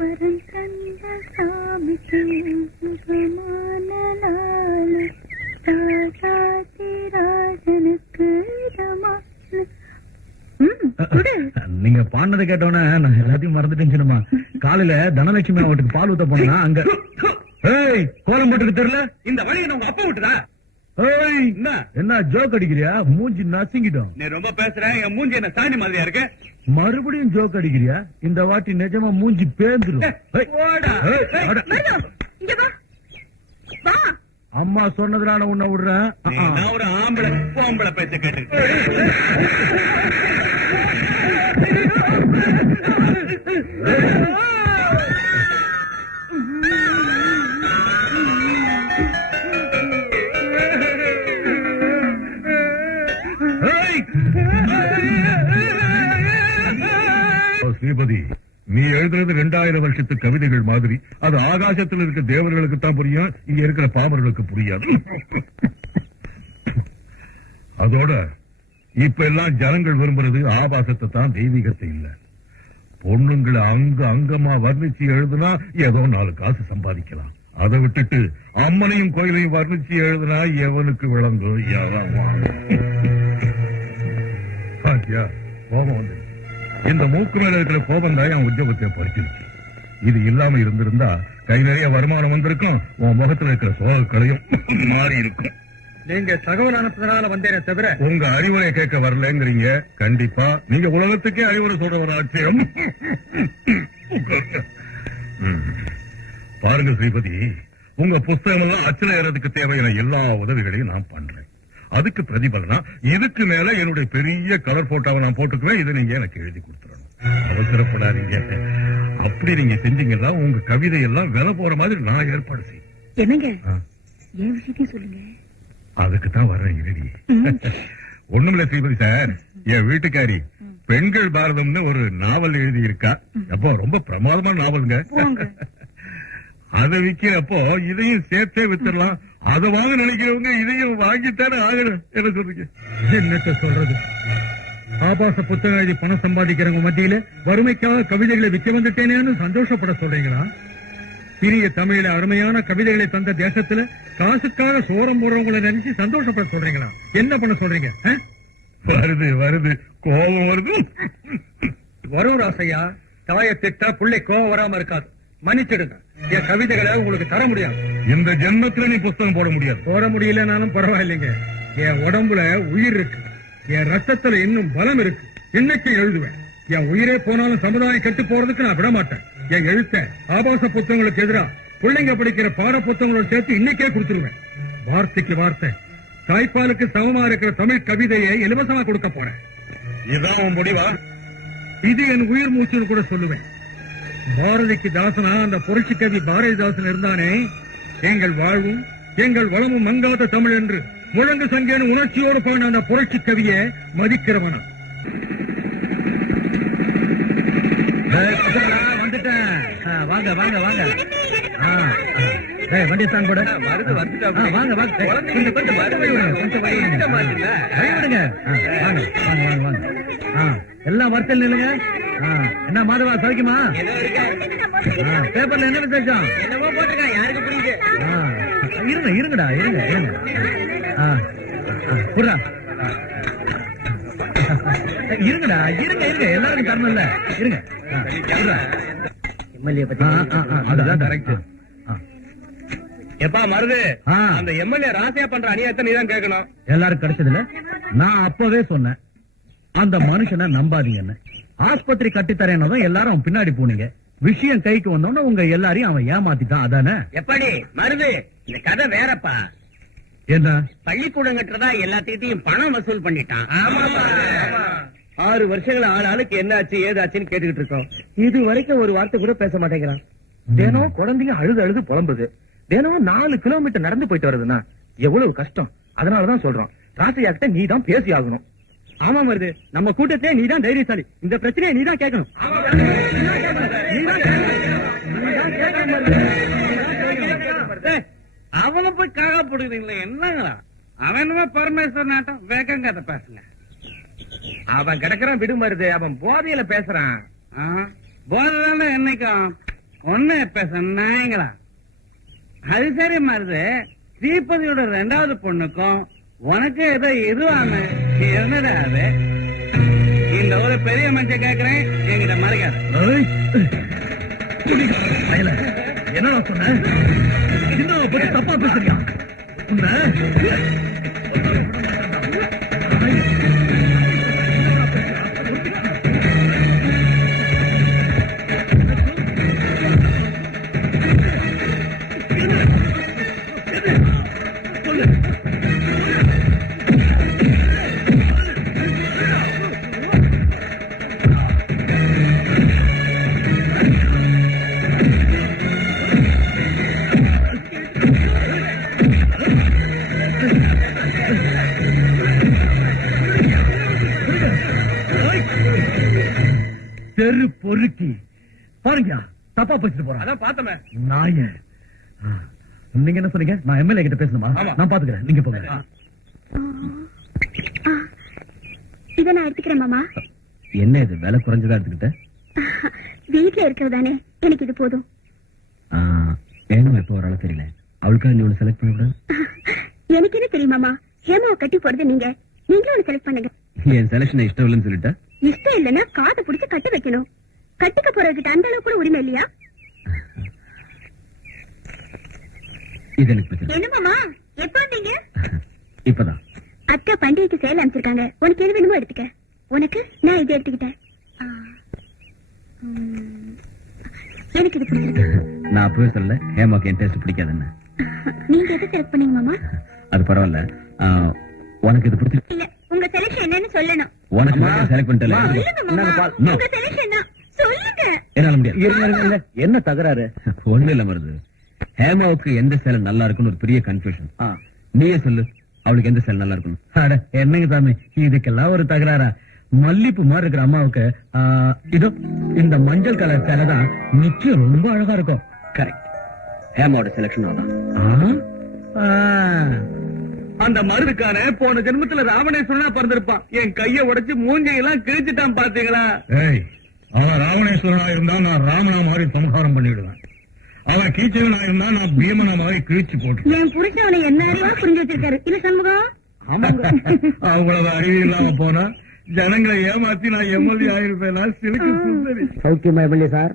நீங்க பாடினதை கேட்டோன்னே நான் எல்லாத்தையும் மறந்துட்டேன் சின்னம்மா. காலையில தனலட்சுமி வீட்டுக்கு பால் ஊத்த போனா அங்க கோலம் போட்டுக்கு தெரியல. இந்த வழியை உங்க அப்பா விட்டுதா? என்ன ஜோக் அடிக்கிறியா? மூஞ்சி நசிங்கிட்டோம். நீ ரொம்ப பேசுற. என் மூஞ்சி என்ன சாணி மாதிரியா இருக்கு? மறுபடியும் ஜோக் அடிக்கிறியா? இந்த வாட்டி நிஜமா மூஞ்சி பேந்துரும். அம்மா சொன்னதுனால உன்னை விடுறேன். நான் ஒரு ஆம்பளை பேச கேட்டு ஸ்ரீபதி, நீ எழுதுறது 2000 வருஷத்து கவிதைகள் மாதிரி. அது ஆகாசத்தில் இருக்க தேவர்களுக்கு தான் புரியும், இங்க இருக்கிற பாமர்களுக்கு புரியாது. அதோட இப்ப எல்லாம் ஜனங்கள் விரும்புறது ஆபாசத்தை தான், தெய்வீகத்தை இல்ல. பொண்ணுங்களை அங்கமா வர்ணிச்சு எழுதுனா ஏதோ 4 காசு சம்பாதிக்கலாம். அதை விட்டுட்டு அம்மனையும் கோயிலையும் வர்ணிச்சு எழுதுனா எவனுக்கு விளங்கும்? கோபம் வந்து இந்த மூக்கு மேல இருக்கிற கோபம் தான் என் உத்தியோகத்தை பறிச்சிருச்சு. இது இல்லாம இருந்திருந்தா கை நிறைய வருமானம் வந்திருக்கும், உன் முகத்துல இருக்கிற சோகக்களையும் மாறி இருக்கும். நீங்க தகவல் அனுப்புறதுனால வந்தேனே தவிர உங்க அறிவுரை கேட்க வரலங்கிறீங்க. கண்டிப்பா நீங்க உலகத்துக்கே அறிவுரை சொல்ற ஒரு ஆச்சரியம். பாருங்க ஸ்ரீபதி, உங்க புஸ்தகம் எல்லாம் அச்சல ஏறதுக்கு தேவையான எல்லா உதவிகளையும் நான் பண்றேன். அதுக்கு பிரதிபலனா இதுக்கு மேல என்னுடைய பெரிய கலர் போட்டோவை நான் போட்டுக்குவேன். இதை நீங்க எனக்கு எழுதி கொடுத்துடணும். அவசரப்படாதீங்க. அப்படி நீங்க செஞ்சீங்கன்னா உங்க கவிதை எல்லாம் விலை போற மாதிரி நான் ஏற்பாடு செய்யணும். சொல்லுங்க. அதுக்குதான் வர்றேன். இருடி. ஒண்ணுமில்ல ஸ்ரீபதி சார், என் வீட்டுக்காரி பெண்கள் பாரதம்னு ஒரு நாவல் எழுதி இருக்கா. அப்போ ரொம்ப பிரமாதமான நாவலுங்க. அதை விக்கிறப்போ இதையும் சேர்த்தே வித்துடலாம். அதை வாங்க நினைக்கிறவங்க இதையும் வாங்கித்தானே ஆகணும். என்ன சொல்றீங்க? என்னத்த சொல்றது? ஆபாச புத்தகம் எழுதி பணம் சம்பாதிக்கிறவங்க மத்தியில வறுமைக்காக கவிதைகளை விற்க வந்துட்டேனேன்னு சந்தோஷப்பட சொல்றீங்களா? பிரிய தமிழில அருமையான கவிதைகளை தந்த தேசத்துல காசுக்காக சோரம் போடுறவங்களை நினைச்சு சந்தோஷப்பட சொல்றீங்களா? என்ன பண்ண சொல்றீங்க? வருது கோபம் வருது. வரும் ராசையா. தாயை திட்டா பிள்ளை கோபம் வராம இருக்காது. மன்னிச்சிடுங்க. என் கவிதைகளை உங்களுக்கு தர முடியாது. இந்த ஜென்மத்துல நீ புத்தகம் போட முடியாது. போட முடியலனாலும் பரவாயில்லைங்க. என் உடம்புல உயிர் இருக்கு, என் ரத்தத்துல இன்னும் பலம் இருக்கு. இன்னைக்கு எழுதுவேன். என் உயிரே போனாலும் சமுதாயம் கெட்டு போறதுக்கு நான் விட மாட்டேன். என் எழுத்த ஆபாச புத்தகங்களுக்கு எதிராக பிள்ளைங்க படிக்கிற பாட புத்தகங்களோட சேர்த்து இன்னைக்கே கொடுத்துருவேன். வார்த்தைக்கு வார்த்தை தாய்ப்பாலுக்கு சமமா இருக்கிற தமிழ் கவிதையை இலவசமா கொடுக்க போறேன். இதுதான் உன் முடிவா? இது என் உயிர் மூச்சுன்னு கூட சொல்லுவேன். பாரதிக்கு தாசனா அந்த புரட்சி கவி பாரதிதாசன் இருந்தானே, எங்கள் வாழ்வும் எங்கள் வளமும் மங்காத தமிழ் என்று முழங்கு சங்கேன உணர்ச்சியோடு பாடின அந்த புரட்சி கவியை மதிக்கிறவனா? வந்துட்டேன். வாங்க வாங்க வாங்க. வண்டி ஸ்டாண்ட் போட வாங்க வாங்க. எல்லாம் வர்த்தல் நில்லுங்க. என்ன மாதவா சௌக்கியமா? பேப்பர்ல என்ன விசேஷம்? என்னமோ போட்டிருக்கேன், யாருக்கு புரியுது? இருங்கடா இருங்க. புறா இருங்கடா இருங்க எல்லாருக்கும் தரணும் இல்ல. இருங்க. எம்எல்ஏ பத்தி அதுதான் கரெக்ட். எப்பா மருது, அந்த எம்எல்ஏ ராசியா பண்ற அநியாயத்தை நீதான் கேட்கணும். எல்லாரும் கிடைச்சதுல நான் அப்பவே சொன்னேன், அந்த மனுஷனை நம்பாதீங்கன்னு. ஆஸ்பத்திரி கட்டித்தரேன்னதும் எல்லாரும் பின்னாடி போனீங்க. விஷயம் கைக்கு வந்தோன்னு உங்க எல்லாரையும் அவன் ஏமாத்திட்டான். அதானே? எப்படி மருது, இந்த கதை வேறப்பா. என்ன? பள்ளிக்கூடம் கட்டுறதா எல்லாத்தையும் பணம் வசூல் பண்ணிட்டான். 6 வருஷங்கள் ஆளுக்கு என்ன ஆச்சு ஏதாச்சுன்னு கேட்டுக்கிட்டு இருக்கோம். இது வரைக்கும் ஒரு வார்த்தை கூட பேச மாட்டேங்கிறான். தினம் குழந்தைங்க அழுது புலம்புது. தினமும் 4 கிலோமீட்டர் நடந்து போயிட்டு வருதுன்னா எவ்வளவு கஷ்டம். அதனாலதான் சொல்றோம், ராசையா கிட்ட நீ தான் பேசி ஆகணும். ஆமா வருது, நம்ம கூட்டத்திலே நீதான் தைரியசாலி. இந்த பிரச்சனையை நீதான் கேட்கணும். அவனை போய் காக போடுறீங்களே, என்னங்களா? அவன் பரமேஸ்வரன் ஆட்டம் வேகம் கதை பேசுங்க. அவன் கிடக்குறான் விடுமருது. அவன் போதையில பேசுறான். போதைதானே என்னைக்கும் ஒண்ணு இப்ப சொன்னாங்களா? அது சரி மருது, தீபதியோட 2வது பொண்ணுக்கும் உனக்கு ஏதோ இதுவாம என்னடா அது? இந்த ஒரு பெரிய மனுஷன் கேக்குறேன், என்கிட்ட மறைக்காத. என்ன சொன்ன? சின்னவ பத்தி தப்பா பேசுறியா? தெரு பொறுக்கி பாருங்க, தப்பா பேசிட்டு போறேன். அதான் பார்த்தமே நாய. நீங்க என்ன சொன்னீங்க? நான் எம்எல்ஏ கிட்ட பேசணுமா? நான் பாத்துக்கிறேன், நீங்க போங்க. இத நான் எடுத்துக்கிறேன் மாமா. என்ன இது விலை குறைஞ்சதா எடுத்துக்கிட்ட? வீட்டுல இருக்கிறதானே எனக்கு இது போதும். வேணும் எப்போ ஒரு ஆள் தெரியல, அவளுக்காக நீ ஒண்ணு செலக்ட் பண்ண. எனக்கு என்ன தெரியுமாமா, ஹேமாவை கட்டி போறது நீங்களும் ஒண்ணு செலக்ட் பண்ணுங்க. என் செலக்ஷன் இஷ்டம் இல்லைன்னு சொல்லிட்டா? இஷ்டம் இல்லன்னா காதை புடிச்சு கட்ட வைக்கணும். கட்டுக்க போறதுக்கு அந்த அளவுக்கு கூட உரிமை இல்லையா? இது எனக்கு பிடிச்சது. என்ன மாமா, எப்ப வந்தீங்க? இப்பதான். அக்கா பண்டிகைக்கு சேல் அமைச்சிருக்காங்க, உனக்கு எது வேணுமோ எடுத்துக்க. உனக்கு நான் இதை எடுத்துக்கிட்டேன். எனக்கு இது பிடிச்சிருக்கு. நான் அப்பவே சொல்லல ஹேமாக்கு என் டேஸ்ட் பிடிக்காதுன்னு. நீங்க எது செலக்ட் பண்ணீங்க மாமா? அது பரவாயில்ல. உனக்கு இது பிடிச்சிருக்கு இல்ல, உங்க செலக்ஷன் என்னன்னு சொல்லணும். உனக்கு செலக்ட் பண்ணிட்டல. சொல்லுங்க மாமா, உங்க செலக்ஷன் தான் சொல்லுங்க. என்னால முடியாது. என்ன தகராறு? ஒண்ணு இல்ல மருது, ஹேமாவுக்கு எந்த சேலை நல்லா இருக்குன்னு ஒரு பெரிய கன்ஃபியூஷன். நீயே சொல்லு, அவளுக்கு எந்த சேலை நல்லா இருக்கணும்? என்னங்க சாமி, இதுக்கெல்லாம் ஒரு தகராறா? மல்லிப்பூ மாதிரி இருக்கிற அம்மாவுக்கு இதோ இந்த மஞ்சள் கலர் சேலை தான் நிச்சயம் ரொம்ப அழகா இருக்கும். கரெக்ட், ஹேமாவோட செலக்ஷன் தான். அந்த மருதுக்கான போன ஜென்மத்துல ராவணேஸ்வரனா பிறந்திருப்பான். என் கைய உடைச்சு மூஞ்சையெல்லாம் கிழிச்சிட்டான், பாத்தீங்களா? அவன் ராவணேஸ்வரனா இருந்தா நான் ராமனா மாதிரி சம்ஹாரம் பண்ணிவிடுவேன். அவன் கீச்சவனா இருந்தா நான் பீமனா மாதிரி கிழிச்சு போட்டு. என் புருஷன் அவனை என்ன அறிவா புரிஞ்சு வச்சிருக்காரு இல்ல சண்முகம்? அவ்வளவு அறிவு இல்லாம போனா ஜனங்களை ஏமாத்தி நான் எம்எல்ஏ ஆயிருப்பேன். சிலுக்கு சுந்தரி. சௌக்கியமா எம்எல்ஏ சார்?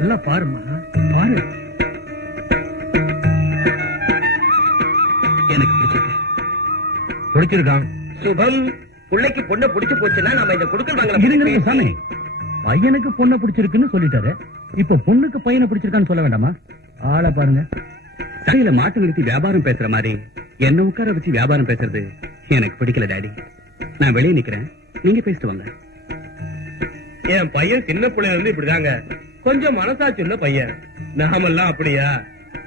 நல்லா பாருமா, பாரு. எனக்கு பிடிச்சிருக்கான். சுபம், பிள்ளைக்கு பொண்ணை பிடிச்சு போச்சுன்னா நம்ம இதை கொடுக்கறாங்க. சாமி, பையனுக்கு பொண்ணை பிடிச்சிருக்குன்னு சொல்லிட்டாரு, இப்ப பொண்ணுக்கு பையனை பிடிச்சிருக்கான்னு சொல்ல வேண்டாமா? ஆளை பாருங்க. கையில மாட்டு நிறுத்தி வியாபாரம் பேசுற மாதிரி என்ன உட்கார வச்சு வியாபாரம் பேசுறது எனக்கு பிடிக்கல டாடி. நான் வெளியே நிக்கிறேன், நீங்க பேசிட்டு வாங்க. என் பையன் சின்ன பிள்ளைல இருந்து இப்படிதாங்க, கொஞ்சம் மனசாட்சி உள்ள பையன். நாமெல்லாம் அப்படியா?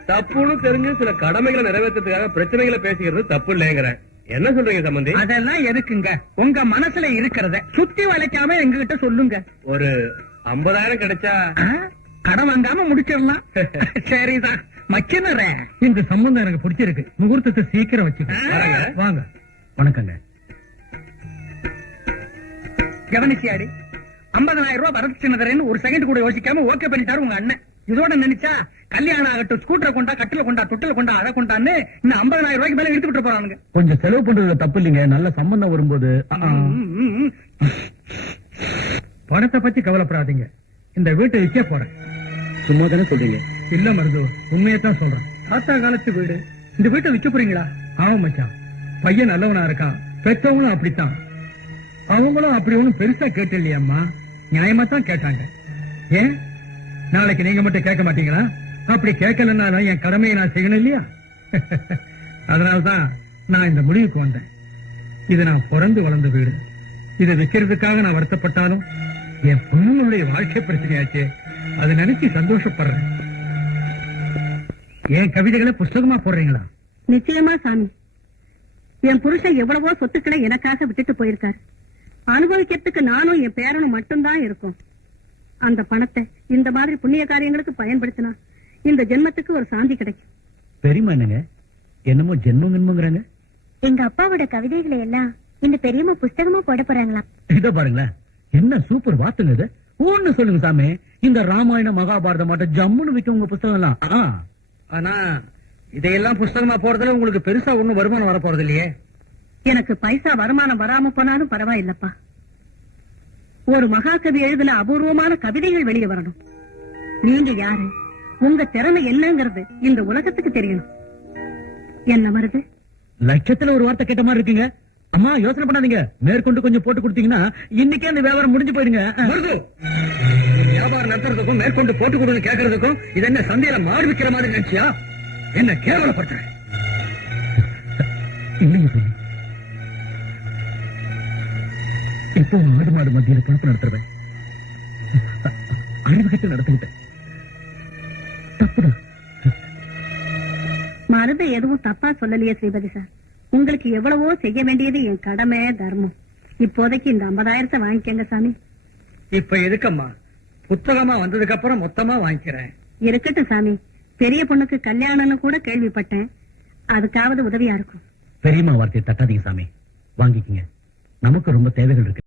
தப்புன்னு தெரிஞ்சு சில கடமைகளை நிறைவேற்றதுக்காக பிரச்சனைகளை பேசிக்கிறது தப்பு இல்லைங்கிறேன். என்ன சொல்றீங்க சம்பந்தி? அதெல்லாம் எதுக்குங்க? உங்க மனசுல இருக்கிறத சுத்தி வளைக்காம எங்ககிட்ட சொல்லுங்க. ஒரு 50,000 கிடைச்சா கடன் வாங்காம முடிச்சிடலாம். சரிதான் மச்சினரே, இந்த சம்பந்தம் எனக்கு பிடிச்சிருக்கு. முகூர்த்தத்தை சீக்கிரம் வச்சுக்க. வாங்க. வணக்கங்க. கவனிச்சியாடி, 50,000 ரூபாய் வரச்சினதரேன்னு ஒரு செகண்ட் கூட யோசிக்காம ஓகே பண்ணிட்டாரு உங்க அண்ணன். இதோட நினைச்சா கல்யாணம் ஆகட்டும், ஸ்கூட்டரை கொண்டா, கட்டில கொண்டா, தொட்டில கொண்டா, அதை கொண்டான்னு இன்னும் 50,000 ரூபாய்க்கு மேல இழுத்து விட்டு போறானுங்க. கொஞ்சம் செலவு பண்றது தப்பு இல்லைங்க, நல்ல சம்பந்தம் வரும்போது. பணத்தை பத்தி கவலைப்படாதீங்க, இந்த வீட்டை விற்க போறேன். சும்மா தானே சொல்றீங்க? இல்ல மருது, உண்மையத்தான் சொல்றேன். தாத்தா காலத்து வீடு, இந்த வீட்டை விற்க போறீங்களா? ஆவும் மச்சான், பையன் நல்லவனா இருக்கான், பெற்றவங்களும் அப்படித்தான். அவங்களும் அப்படி ஒண்ணும் பெருசா கேட்டு இல்லையம்மா, நியாயமா தான் கேட்டாங்க. ஏன் நாளைக்கு நீங்க மட்டும் கேட்க மாட்டீங்களா? அப்படி கேட்கலன்னா என் கடமையை நான் செய்யணும் இல்லையா? அதனால்தான் நான் இந்த முடிவுக்கு வந்தேன். இது நான் பிறந்து வளர்ந்த வீடு. இதை வைக்கிறதுக்காக நான் வருத்தப்பட்டாலும் என் பொண்ணுடைய வாழ்க்கை பிரச்சனையாச்சே, அதை நினைச்சு சந்தோஷப்படுறேன். என் கவிதைகளை புஸ்தகமா போடுறீங்களா? நிச்சயமா சாமி. என் புருஷன் எவ்வளவோ சொத்துக்களை எனக்காக விட்டுட்டு போயிருக்காரு. அனுபவிக்கிறதுக்கு நானும் என் பேரனும் மட்டும்தான் இருக்கும். அந்த பணத்தை இந்த மாதிரி புண்ணிய காரியங்களுக்கு பயன்படுத்தினா இந்த ஜென்மத்துக்கு ஒரு சாந்தி கிடைக்கும். பெரியமா என்னங்க என்னமோ ஜென்மம் ஜென்மங்கிறாங்க? எங்க அப்பாவோட கவிதைகளை எல்லாம் இந்த பெரியம்மா புஸ்தகமா போட போறாங்களாம். இத பாருங்களேன், என்ன சூப்பர் வார்த்தைங்க இது. ஒண்ணு சொல்லுங்க சாமி, இந்த ராமாயணம் மகாபாரதம் மட்டும் ஜம்முன்னு விற்க உங்க புஸ்தகம் எல்லாம். ஆனா இதையெல்லாம் புஸ்தகமா போறதுல உங்களுக்கு பெருசா ஒண்ணும் வருமானம் வர போறது இல்லையே. எனக்கு பைசா வருமானம் வராம போனாலும் பரவாயில்லப்பா. ஒரு மகாகவி எழுதின அபூர்வமான கவிதைகள் வெளியே வரணும். நீங்க யாரு, உங்க திறமை என்னங்கிறது இந்த உலகத்துக்கு தெரியணும். என்ன வருது? லட்சத்துல ஒரு வார்த்தை கேட்ட மாதிரி இருக்கீங்க. அம்மா யோசனை பண்ணாதீங்க, மேற்கொண்டு கொஞ்சம் போட்டு கொடுத்தீங்கன்னா இன்னைக்கே அந்த வியாபாரம் முடிஞ்சு போயிருங்க. வருது. வியாபாரம் நடத்துறதுக்கும் மேற்கொண்டு போட்டு கொடுன்னு கேட்கறதுக்கும் இது என்ன சந்தையில மாடு விக்கிற மாதிரி நினைச்சியா? என்ன கேவலப்படுத்துறேன். இல்லைங்க சாமி, இப்போ ஆடு மாடு மத்தியில காப்பு நடத்துறேன். அறிவு கட்டு நடத்திக்கிட்டேன். தப்புதான். மருத எதுவும் தப்பா சொல்லலையே ஸ்ரீபதி சார். உங்களுக்கு எவ்வளவோ செய்ய வேண்டியது என் கடமை தர்மம். இப்போதைக்கு இந்த 50,000 வாங்கிக்கங்க சாமி. இப்ப எதுக்கம்மா? புத்தகமா வந்ததுக்கு அப்புறம் மொத்தமா வாங்கிக்கிறேன். இருக்கட்டும் சாமி, பெரிய பொண்ணுக்கு கல்யாணம்னு கூட கேள்விப்பட்டேன். அதுக்காவது உதவியா இருக்கும். பெரியம்மா வார்த்தையை தட்டாதீங்க சாமி, வாங்கிக்கங்க. நமக்கு ரொம்ப தேவைகள் இருக்கு.